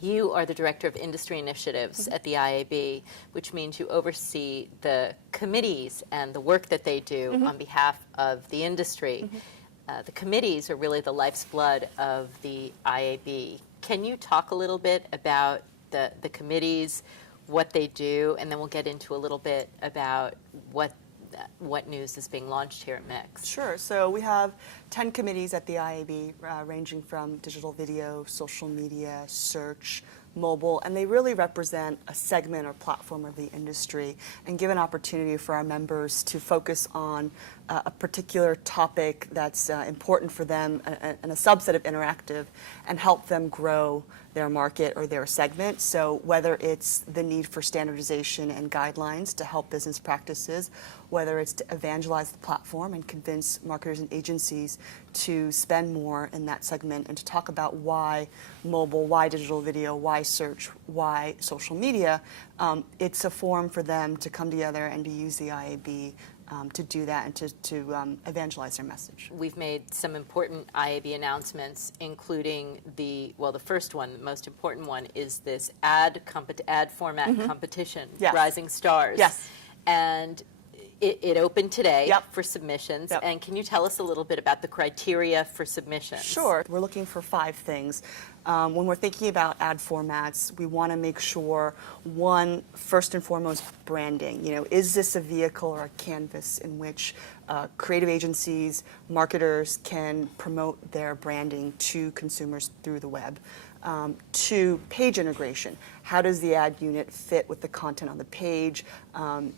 You are the Director of Industry Initiatives at the IAB, which means you oversee the committees and the work that they do on behalf of the industry. The committees are really the life's blood of the IAB. Can you talk a little bit about the committees, what they do, and then we'll get into a little bit about what news is being launched here at MIXX? Sure. So we have 10 committees at the IAB, ranging from digital video, social media, search, mobile, and they really represent a segment or platform of the industry and give an opportunity for our members to focus on a particular topic that's important for them and a subset of interactive and help them grow their market or their segment. So whether it's the need for standardization and guidelines to help business practices, whether it's to evangelize the platform and convince marketers and agencies to spend more in that segment and to talk about why mobile, why digital video, why search, why social media, it's a forum for them to come together and to use the IAB to do that and to evangelize their message. We've made some important IAB announcements, including the first one, the most important one, is this ad format competition, Yes. Rising Stars. Yes. And it opened today Yep. for submissions. Yep. And can you tell us a little bit about the criteria for submissions? Sure. We're looking for 5 things. When we're thinking about ad formats, we want to make sure, one, first and foremost, branding. You know, is this a vehicle or a canvas in which creative agencies, marketers can promote their branding to consumers through the web? 2, page integration. How does the ad unit fit with the content on the page?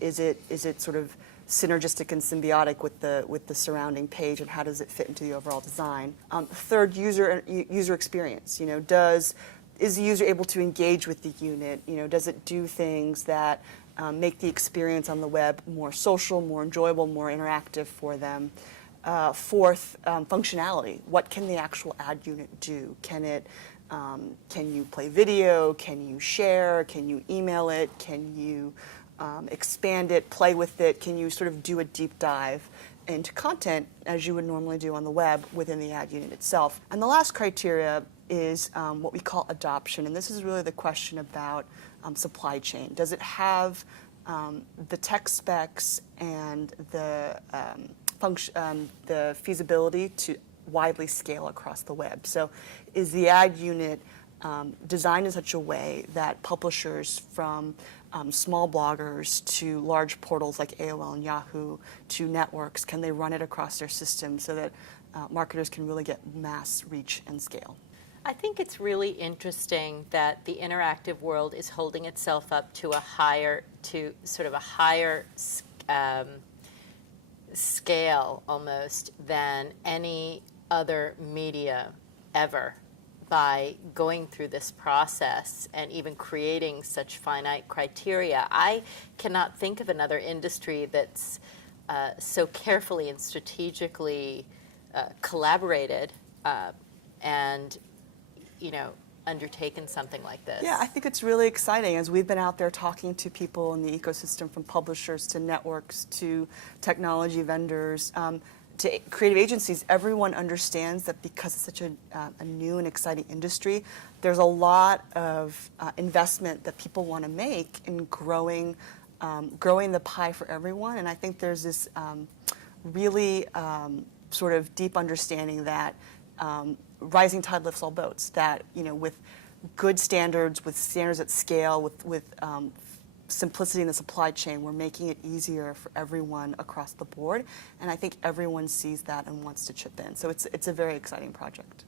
Is it sort of synergistic and symbiotic with the surrounding page, and how does it fit into the overall design? 3rd, user experience. You know, is the user able to engage with the unit? You know, does it do things that make the experience on the web more social, more enjoyable, more interactive for them? 4th, functionality. What can the actual ad unit do? Can you play video? Can you share? Can you email it? Can you expand it, play with it? Can you sort of do a deep dive into content as you would normally do on the web within the ad unit itself? And the last criteria is what we call adoption, and this is really the question about supply chain. Does it have the tech specs and the feasibility to widely scale across the web? So is the ad unit designed in such a way that publishers from small bloggers to large portals like AOL and Yahoo to networks, can they run it across their system so that marketers can really get mass reach and scale? I think it's really interesting that the interactive world is holding itself up to a higher scale almost than any other media ever, by going through this process and even creating such finite criteria. I cannot think of another industry that's so carefully and strategically collaborated and, you know, undertaken something like this. Yeah, I think it's really exciting as we've been out there talking to people in the ecosystem, from publishers to networks to technology vendors, to creative agencies. Everyone understands that because it's such a new and exciting industry, there's a lot of investment that people want to make in growing the pie for everyone. And I think there's this really sort of deep understanding that rising tide lifts all boats, that, you know, with good standards, with standards at scale, with simplicity in the supply chain, we're making it easier for everyone across the board, and I think everyone sees that and wants to chip in. So it's a very exciting project.